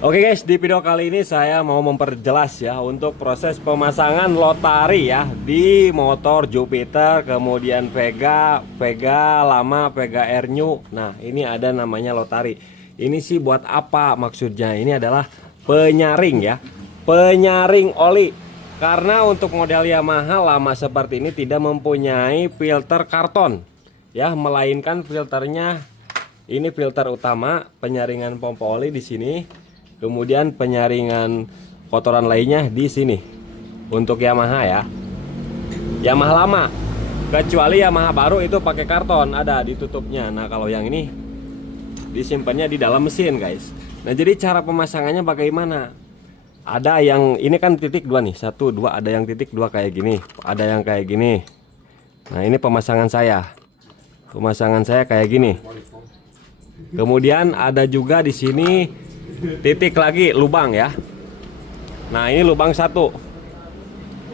Oke guys, di video kali ini saya mau memperjelas ya untuk proses pemasangan lotari ya di motor Jupiter, kemudian Vega, Vega lama, Vega Air New. Nah, ini ada namanya lotari. Ini sih buat apa maksudnya? Ini adalah penyaring ya. Penyaring oli. Karena untuk model Yamaha lama seperti ini tidak mempunyai filter karton ya, melainkan filternya ini filter utama, penyaringan pompa oli di sini. Kemudian penyaringan kotoran lainnya di sini untuk Yamaha ya. Yamaha lama, kecuali Yamaha baru itu pakai karton, ada ditutupnya. Nah, kalau yang ini disimpannya di dalam mesin, guys. Nah, jadi cara pemasangannya bagaimana? Ada yang ini kan titik dua nih, 1, 2, ada yang titik 2 kayak gini, ada yang kayak gini. Nah, ini pemasangan saya. Pemasangan saya kayak gini. Kemudian ada juga di sini titik lagi lubang ya. Nah, ini lubang 1.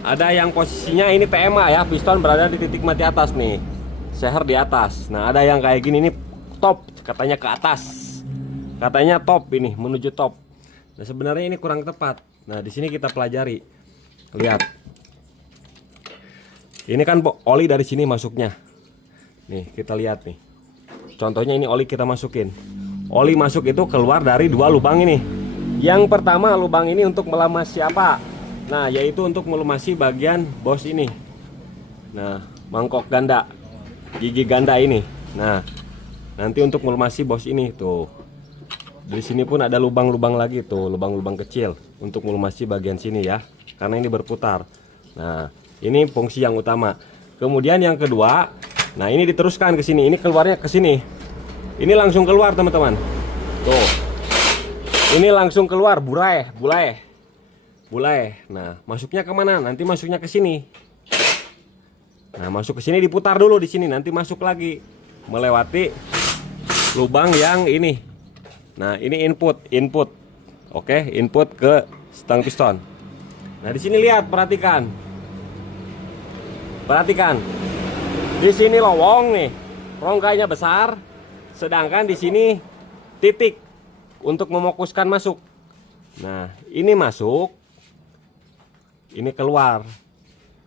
Ada yang posisinya ini PMA ya, piston berada di titik mati atas nih, seher di atas. Nah, ada yang kayak gini, ini top, katanya ke atas, katanya top, ini menuju top. Nah, sebenarnya ini kurang tepat. Nah, di sini kita pelajari. Lihat, ini kan oli dari sini masuknya nih, kita lihat nih. Contohnya ini oli kita masukin. Oli masuk itu keluar dari 2 lubang ini. Yang pertama lubang ini untuk melumasi apa? Nah, yaitu untuk melumasi bagian bos ini. Nah, mangkok ganda, gigi ganda ini. Nah, nanti untuk melumasi bos ini tuh. Di sini pun ada lubang-lubang lagi tuh, lubang-lubang kecil untuk melumasi bagian sini ya, karena ini berputar. Nah, ini fungsi yang utama. Kemudian yang kedua, nah ini diteruskan ke sini. Ini keluarnya ke sini. Ini langsung keluar teman-teman. Tuh. Ini langsung keluar bulai. Nah, masuknya kemana? Nanti masuknya ke sini. Nah, masuk ke sini diputar dulu di sini, nanti masuk lagi melewati lubang yang ini. Nah, ini input. Oke, input ke stang piston. Nah, di sini lihat, perhatikan. Di sini lowong nih. Rongkanya besar. Sedangkan di sini titik untuk memokuskan masuk. Nah, ini masuk, ini keluar.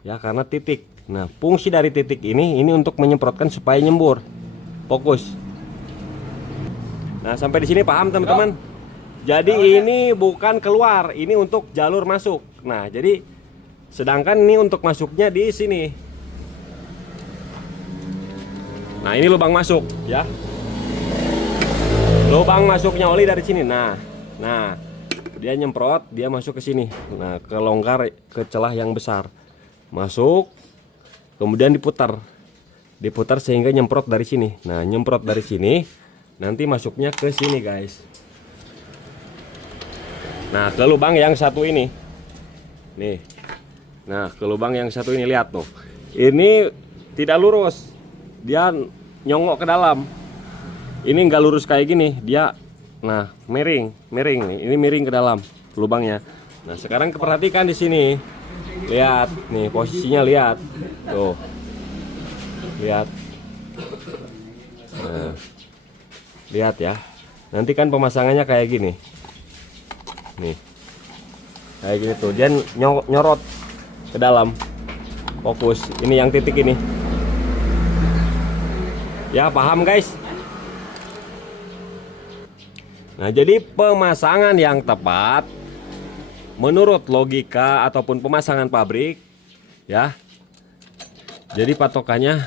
Ya, karena titik. Nah, fungsi dari titik ini untuk menyemprotkan supaya nyembur. Fokus. Nah, sampai di sini paham teman-teman? Jadi ini bukan keluar, ini untuk jalur masuk. Nah, jadi sedangkan ini untuk masuknya di sini. Nah, ini lubang masuk ya. Lubang masuknya oli dari sini. Nah, dia nyemprot, dia masuk ke sini. Nah, ke longgar, ke celah yang besar. Masuk, kemudian diputar sehingga nyemprot dari sini. Nah, nyemprot dari sini, nanti masuknya ke sini, guys. Nah, ke lubang yang satu ini. Nih. Nah, ke lubang yang satu ini, lihat tuh. Ini tidak lurus. Dia nyongok ke dalam. Ini nggak lurus kayak gini, dia nah miring nih, ini miring ke dalam lubangnya. Nah, sekarang perhatikan di sini, lihat nih posisinya, lihat tuh, lihat. Nah, lihat ya, nanti kan pemasangannya kayak gini nih, kayak gini tuh, dia nyorot ke dalam. Fokus, ini yang titik ini ya, paham guys? Nah, jadi pemasangan yang tepat menurut logika ataupun pemasangan pabrik ya. Jadi patokannya,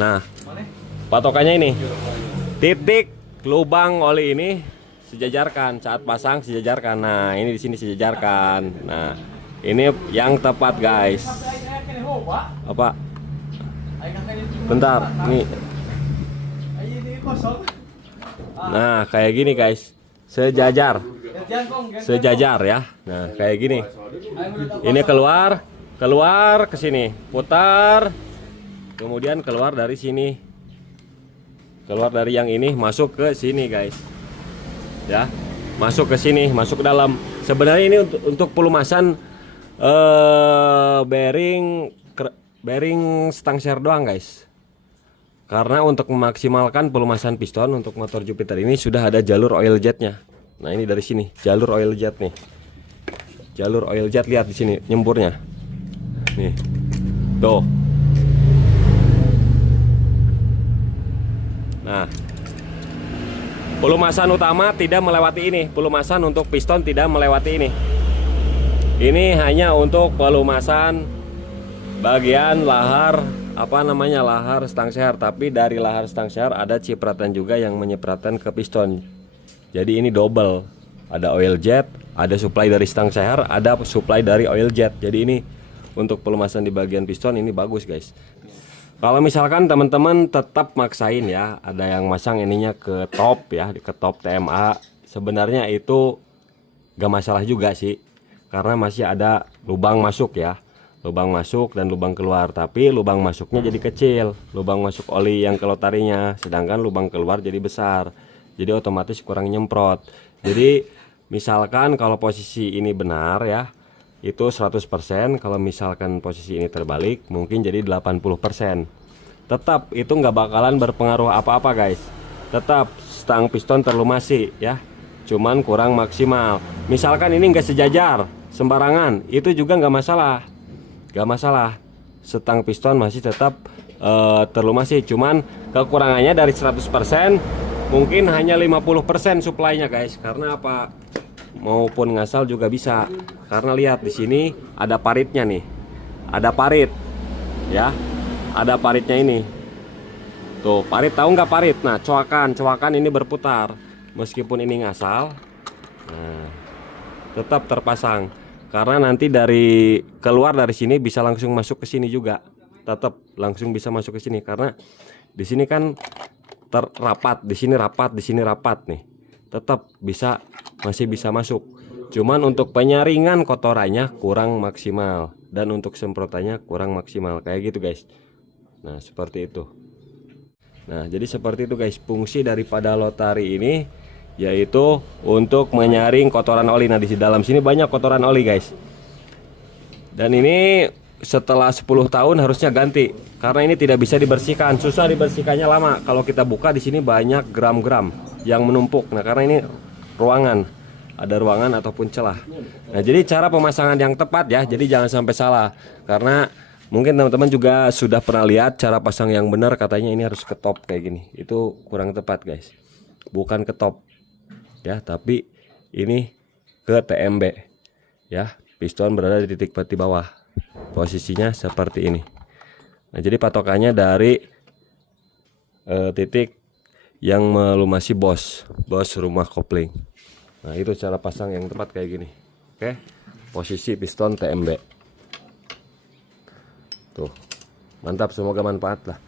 nah patokannya ini, titik lubang oli ini sejajarkan, saat pasang sejajarkan. Nah, ini di sini sejajarkan. Nah, ini yang tepat guys. Apa? Bentar, nih. Nah, kayak gini guys, sejajar ya. Nah, kayak gini. Ini keluar ke sini, putar, kemudian keluar dari sini, keluar dari yang ini, masuk ke sini guys. Ya, masuk ke sini, masuk ke dalam. Sebenarnya ini untuk pelumasan bearing stang share doang guys. Karena untuk memaksimalkan pelumasan piston untuk motor Jupiter ini sudah ada jalur oil jetnya. Nah ini dari sini jalur oil jet nih. Jalur oil jet, lihat di sini nyemburnya. Nih. Tuh. Nah. Pelumasan utama tidak melewati ini. Pelumasan untuk piston tidak melewati ini. Ini hanya untuk pelumasan bagian lahar lahar stang seher, tapi dari lahar stang seher ada cipratan juga yang menyipratkan ke piston. Jadi ini double. Ada oil jet, ada supply dari stang seher, ada supply dari oil jet. Jadi ini untuk pelumasan di bagian piston ini bagus, guys. Kalau misalkan teman-teman tetap maksain ya, ada yang masang ininya ke top ya, ke top TMA. Sebenarnya itu gak masalah juga sih, karena masih ada lubang masuk ya. Lubang masuk dan lubang keluar, tapi lubang masuknya jadi kecil, lubang masuk oli yang ke lotarinya, sedangkan lubang keluar jadi besar, jadi otomatis kurang nyemprot. Jadi misalkan kalau posisi ini benar ya, itu 100%. Kalau misalkan posisi ini terbalik, mungkin jadi 80%. Tetap itu nggak bakalan berpengaruh apa-apa, guys. Tetap stang piston terlumasi ya, cuman kurang maksimal. Misalkan ini nggak sejajar sembarangan, itu juga nggak masalah. Gak masalah, stang piston masih tetap terlumasi, cuman kekurangannya dari 100% mungkin hanya 50% suplainya, guys. Karena apa? Maupun ngasal juga bisa. Karena lihat di sini ada paritnya nih. Ada parit. Ya. Ada paritnya ini. Tuh, parit, tahu nggak parit? Nah, coakan ini berputar. Meskipun ini ngasal, nah, tetap terpasang. Karena nanti dari keluar dari sini bisa langsung masuk ke sini juga. Tetap langsung bisa masuk ke sini karena di sini kan terrapat, di sini rapat, di sini rapat nih. Tetap masih bisa masuk. Cuman untuk penyaringan kotorannya kurang maksimal dan untuk semprotannya kurang maksimal kayak gitu, guys. Nah, seperti itu. Nah, jadi seperti itu, guys, fungsi daripada lotari ini, yaitu untuk menyaring kotoran oli. Nah, di dalam sini banyak kotoran oli, guys. Dan ini setelah 10 tahun harusnya ganti karena ini tidak bisa dibersihkan, susah dibersihkannya, lama. Kalau kita buka di sini banyak gram-gram yang menumpuk. Nah, karena ini ruangan, ada ruangan ataupun celah. Nah, jadi cara pemasangan yang tepat ya. Jadi jangan sampai salah. Karena mungkin teman-teman juga sudah pernah lihat cara pasang yang benar, katanya ini harus ke top kayak gini. Itu kurang tepat, guys. Bukan ke top ya, tapi ini ke TMB ya. Piston berada di titik peti bawah, posisinya seperti ini. Nah, jadi patokannya dari titik yang melumasi bos rumah kopling. Nah, itu cara pasang yang tepat kayak gini. Oke, posisi piston TMB tuh, mantap. Semoga manfaat lah.